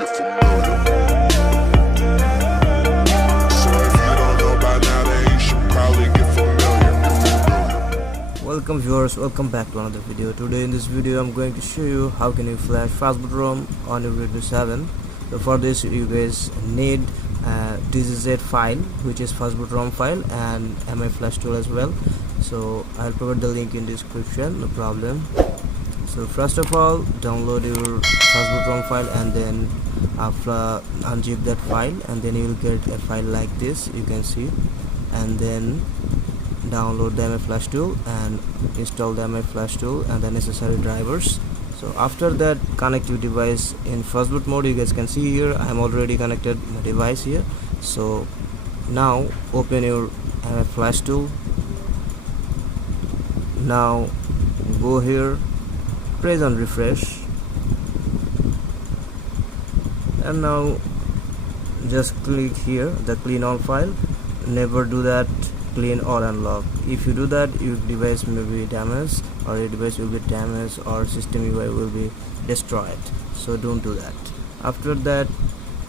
get familiar. So if you don't know by now, then you should probably get familiar. Welcome viewers, welcome back to another video. Today in this video I'm going to show you how can you flash Fastboot Rom on your Redmi 7. So for this you guys need DZZ file, which is Fastboot Rom file, and mi flash tool as well. So I'll provide the link in description, no problem. So first of all, download your Fastboot Rom file and then unzip that file, and then you will get a file like this, you can see, and then download the mi flash tool and install the mi flash tool and the necessary drivers. So after that, connect your device in Fastboot mode. You guys can see here I am already connected my device here. So now open your mi flash tool. Now go here, press on refresh, and now just click here the clean all file. Never do that, clean or unlock. If you do that, your device may be damaged, or your device will be damaged, or system UI will be destroyed. So don't do that. After that,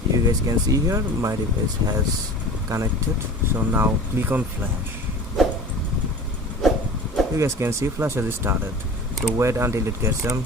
you guys can see here my device has connected. So now click on flash. You guys can see flash has started. So wait until it gets done.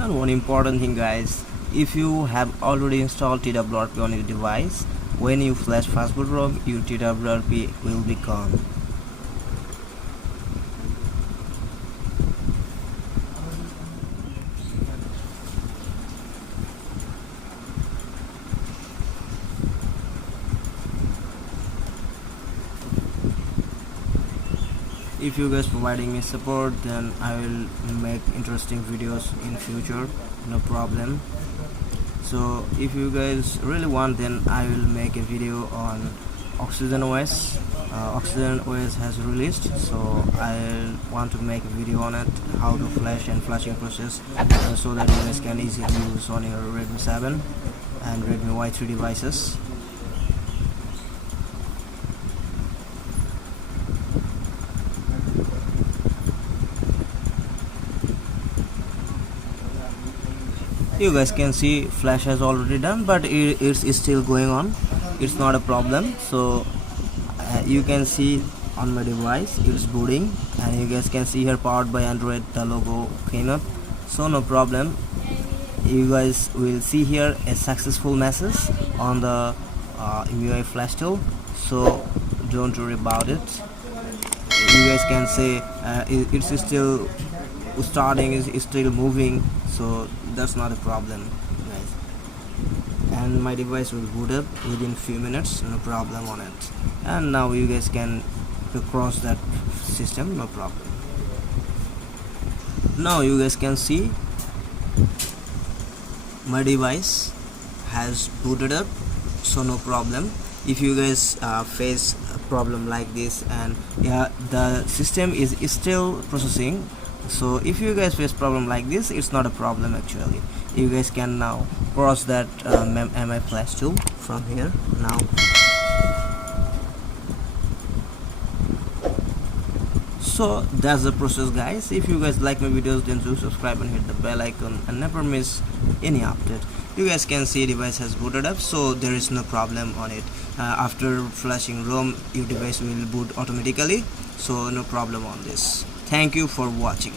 And one important thing, guys, if you have already installed TWRP on your device, when you flash Fastboot Rom, your TWRP will be gone. If you guys providing me support, then I will make interesting videos in future, no problem. So if you guys really want, then I will make a video on Oxygen OS. Oxygen OS has released, so I want to make a video on it, how to flash and flashing process, so that you guys can easily use on your Redmi 7 and Redmi Y3 devices. You guys can see flash has already done, but it's still going on. It's not a problem. So you can see on my device it's booting, and you guys can see here powered by Android, the logo came up. So no problem, you guys will see here a successful message on the MIUI flash tool. So don't worry about it. You guys can say it's still starting, is still moving, so that's not a problem, guys. And my device will boot up within few minutes, no problem on it. And now you guys can cross that system, no problem. Now you guys can see my device has booted up, so no problem. If you guys face a problem like this, and yeah, the system is still processing, So if you guys face problem like this, it's not a problem actually. You guys can now cross that mi flash tool from here now. So that's the process, guys. If you guys like my videos, then do subscribe and hit the bell icon and never miss any update. You guys can see device has booted up, so there is no problem on it. After flashing ROM, your device will boot automatically, so no problem on this. Thank you for watching.